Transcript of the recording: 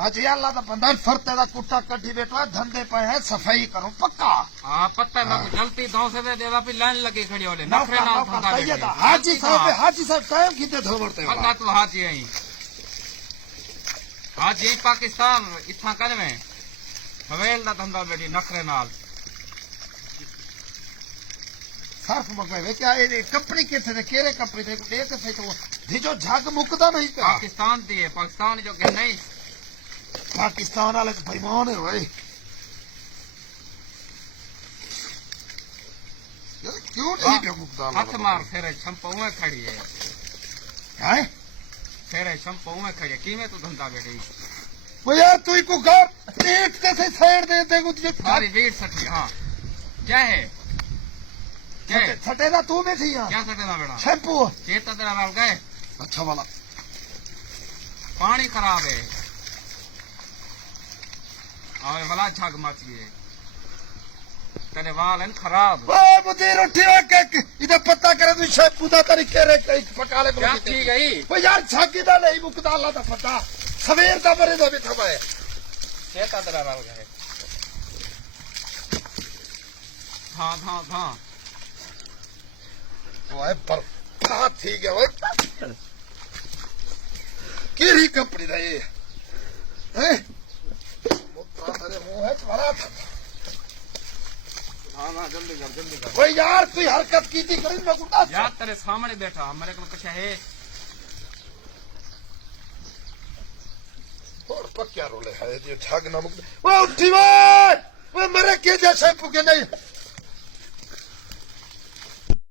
हाजी अल्लाह दा बंदा फरते दा कुट्टा कड्ढी बैठा धंधे पे है सफाई करूं पक्का हाँ पत्ता मैं जल्दी दो से दे देवा भी लाइन लगी खड़ी होले नखरे नाल धंधा बैठे हाजी साहब टाइम किते धोवरते हो पता तू हाजी आई हाजी पाकिस्तान इथा कर में हवेल दा धंधा बैठी नखरे नाल सर्फ मगवे क्या ये कंपनी किथे ने केरे कंपनी दे देख सही तो धिजो झग मुकदा नहीं का पाकिस्तान दी है पाकिस्तान जो के नहीं पाकिस्तान वाले तो बेईमान है भाई यार क्यों नहीं पे मुकदा हाथ मार फेरे छंपो में खड़ी है हैं फेरे छंपो में खड़ी है किमे तू धंधा बैठी वो यार तू ही को घर एक से साइड दे को तुझे सारी वेट सठी हां क्या है क्या छटे ना तू बैठी हां क्या सटे ना बेटा शैम्पू चेता तेरा वाल गए अच्छा वाला पानी खराब है और वाला झाग मची है तेरे वाल हैं खराब ओ मुझे रोटी के इधर पता करे तू शैम्पू दा तरीके रे पका ले क्या ठीक है ओ यार छाकी दा नहीं मुकदा अल्लाह दा पता सवेर दा बरे दा बैठा है चेता तेरा वाल गए हाँ हाँ हाँ ओए पर ठीक है ओए केरी कंपनी दा ये हैं मुत्रा मेरे मुंह है बड़ा था हाँ हाँ जल्दी कर ओए यार तू हरकत की थी करी मैं गुंडा यार तेरे सामने बैठा मेरे को कुछ है और पक्का रोले है ये ठग ना मुक ओ उठी वो मरे के जैसे पुके नहीं